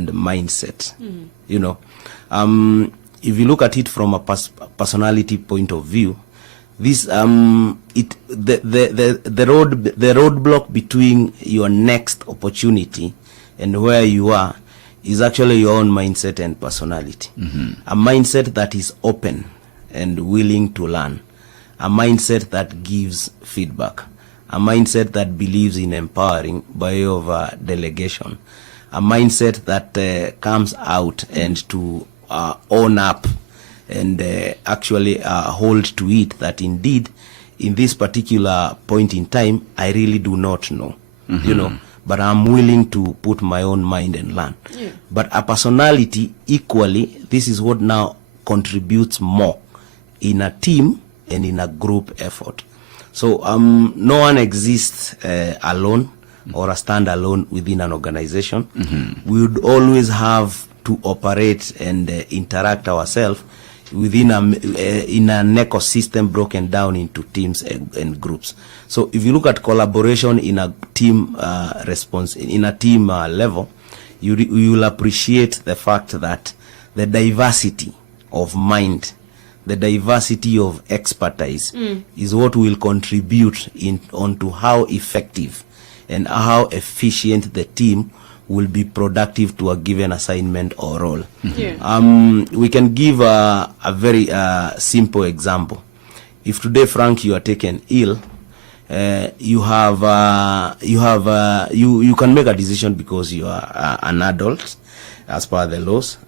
and mindset. You know, if you look at it from a personality point of view, this the roadblock between your next opportunity and where you are is actually your own mindset and personality. A mindset that is open and willing to learn, a mindset that gives feedback, a mindset that believes in empowering by way of delegation, a mindset that comes out and to own up and actually hold to it that indeed in this particular point in time I really do not know, you know, but I'm willing to put my own mind and learn. But a personality equally, this is what now contributes more in a team and in a group effort. So no one exists alone or a standalone within an organization. We would always have to operate and interact ourselves within in an ecosystem broken down into teams and groups. So if you look at collaboration in a team level, you will appreciate the fact that the diversity of mind, the diversity of expertise is what will contribute onto how effective and how efficient the team will be productive to a given assignment or role. We can give a very simple example. If today, Frank, you are taken ill, you can make a decision because you are an adult as per the laws.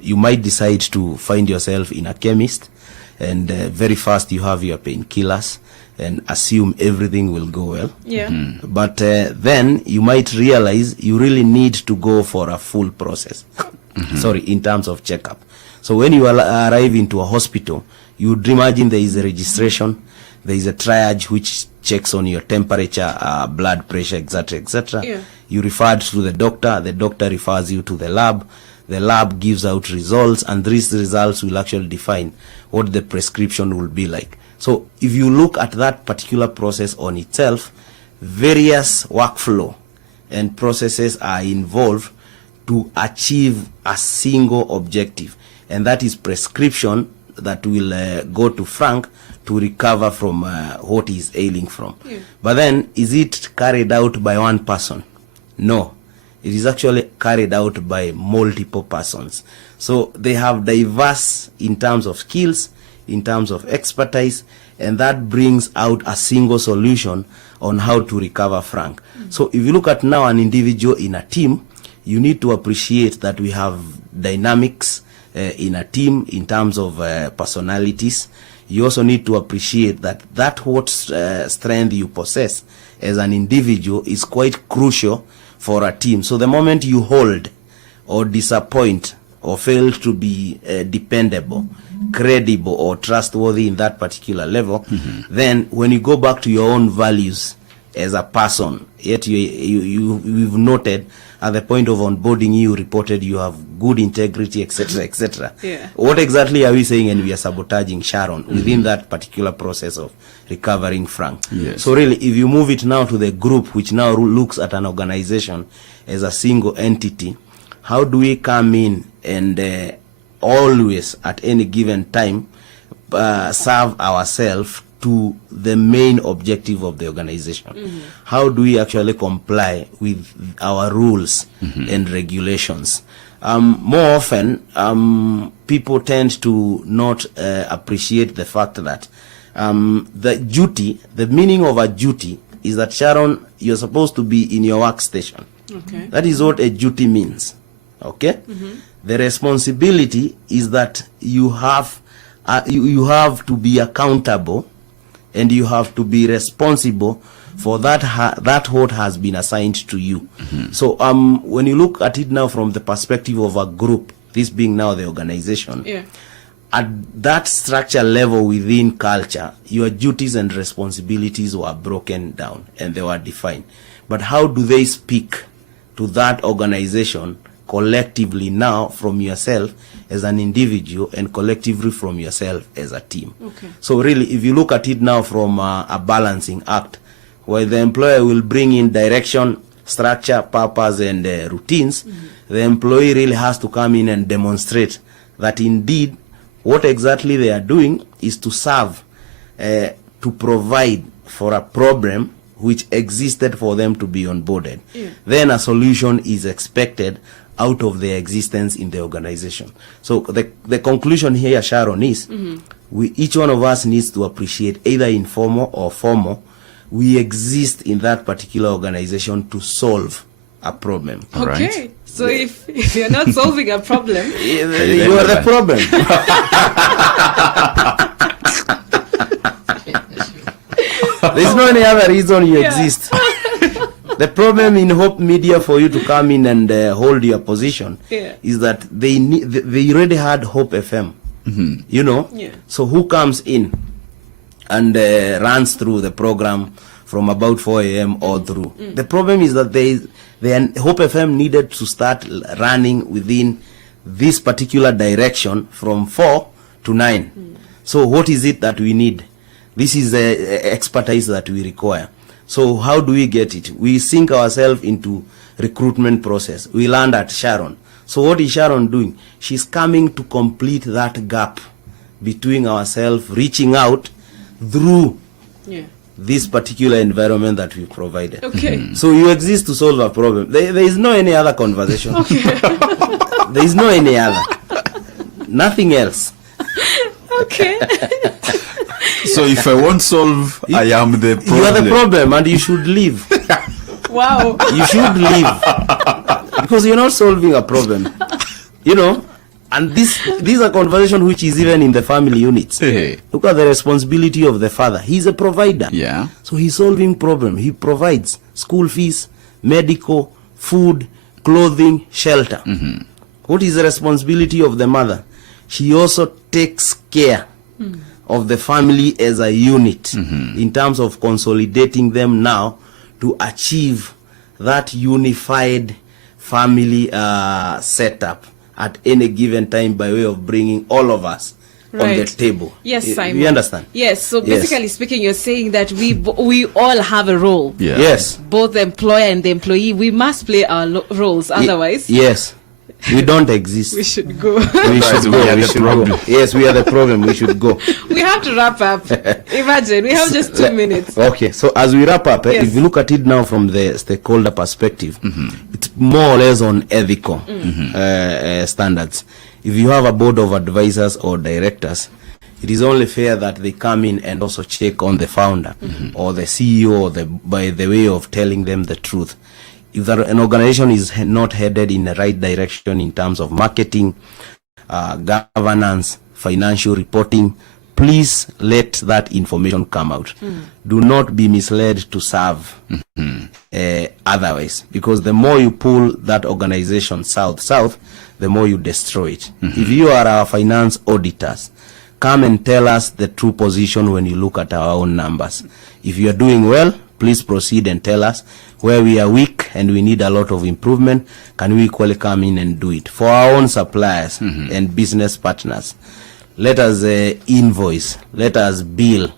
You might decide to find yourself in a chemist, and very fast you have your painkillers and assume everything will go well. But then you might realize you really need to go for a full process. Sorry, in terms of checkup. So when you arrive into a hospital, you would imagine there is a registration, there is a triage which checks on your temperature, blood pressure, etc., etc. You referred to the doctor refers you to the lab gives out results, and these results will actually define what the prescription will be like. So if you look at that particular process on itself, various workflow and processes are involved to achieve a single objective, and that is prescription that will go to Frank to recover from what he's ailing from. But then, is it carried out by one person? No. It is actually carried out by multiple persons. So they have diverse in terms of skills, in terms of expertise, and that brings out a single solution on how to recover Frank. So if you look at now an individual in a team, you need to appreciate that we have dynamics in a team in terms of personalities. You also need to appreciate that what strength you possess as an individual is quite crucial for a team. So the moment you hold or disappoint or fail to be dependable, credible or trustworthy in that particular level, then when you go back to your own values as a person, yet you've noted at the point of onboarding you reported you have good integrity, etc., etc. What exactly are we saying? And we are sabotaging Sharon within that particular process of recovering Frank. So really, if you move it now to the group, which now looks at an organization as a single entity, how do we come in and always at any given time serve ourselves to the main objective of the organization? How do we actually comply with our rules and regulations? More often, people tend to not appreciate the fact that the meaning of a duty is that, Sharon, you're supposed to be in your workstation. That is what a duty means. The responsibility is that you have to be accountable and you have to be responsible for that what has been assigned to you. So when you look at it now from the perspective of a group, this being now the organization, at that structure level within culture, your duties and responsibilities were broken down and they were defined. But how do they speak to that organization collectively now from yourself as an individual and collectively from yourself as a team? So really, if you look at it now from a balancing act, where the employer will bring in direction structure, purpose, and routines, the employee really has to come in and demonstrate that indeed what exactly they are doing is to serve, to provide for a problem which existed for them to be onboarded. Then a solution is expected out of their existence in the organization. So the conclusion here, Sharon, is each one of us needs to appreciate, either informal or formal, we exist in that particular organization to solve a problem. Okay. Right? So if you're not solving a problem, you are the problem. There's no any other reason you exist. The problem in Hope Media for you to come in and hold your position is that they already had Hope FM. You know? So who comes in and runs through the program from about 4 a.m. all through? The problem is that Hope FM needed to start running within this particular direction from 4 to 9. So what is it that we need? This is the expertise that we require. So how do we get it? We sink ourselves into recruitment process. We land at Sharon. So what is Sharon doing? She's coming to complete that gap between ourselves, reaching out through this particular environment that we provided. Okay. So you exist to solve a problem. There is no any other conversation. There is no any other. Nothing else. Okay. So if I won't solve, I am the problem. You are the problem and you should leave. Wow. You should leave. Because you're not solving a problem. You know? And these are conversations which is even in the family units. Hey. Look at the responsibility of the father. He's a provider. Yeah. So he's solving problem. He provides school fees, medical, food, clothing, shelter. What is the responsibility of the mother? She also takes care of the family as a unit in terms of consolidating them now to achieve that unified family setup at any given time by way of bringing all of us on the table. Yes, Simon. You understand? Yes. So basically speaking, you're saying that we all have a role. Yeah. Yes. Both the employer and the employee, we must play our roles. Otherwise, yes, we don't exist. we should go. We should go. We should go. Yes, we are the problem. We should go. We have to wrap up. Imagine, we have just 2 minutes. Okay, so as we wrap up, Yes. if you look at it now from the stakeholder perspective, it's more or less on ethical standards. If you have a board of advisors or directors, it is only fair that they come in and also check on the founder or the CEO or by the way of telling them the truth. If an organization is not headed in the right direction in terms of marketing, governance, financial reporting, please let that information come out. Do not be misled to serve otherwise, because the more you pull that organization south, the more you destroy it. If you are our finance auditors, come and tell us the true position when you look at our own numbers. If you are doing well, please proceed and tell us. Where we are weak and we need a lot of improvement, can we equally come in and do it? For our own suppliers and business partners, let us invoice, let us bill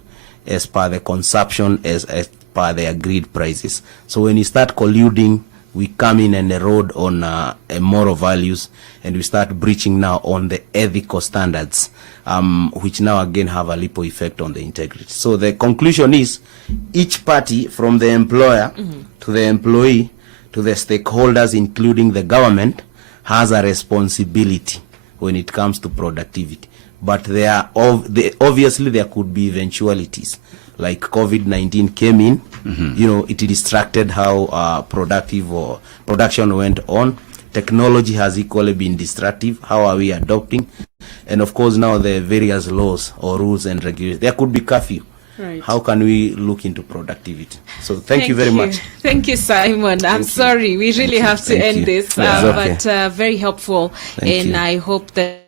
as per the consumption, as per the agreed prices. So when you start colluding, we come in and erode on moral values, and we start breaching now on the ethical standards, which now again have a ripple effect on the integrity. So the conclusion is, each party, from the employer to the employee to the stakeholders, including the government, has a responsibility when it comes to productivity. But obviously there could be eventualities, like COVID-19 came in, you know, it distracted how productive or production went on. Technology has equally been destructive. How are we adopting? And of course now the various laws or rules and regulations. There could be curfew. Right. How can we look into productivity? So thank you very much. Thank you, Simon. I'm sorry, we really have to end this, okay. but very helpful. Thank you. I hope that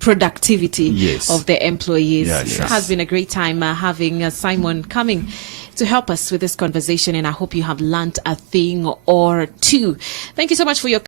productivity of the employees. Yeah, sure. It has been a great time having Simon coming to help us with this conversation, and I hope you have learned a thing or two. Thank you so much for your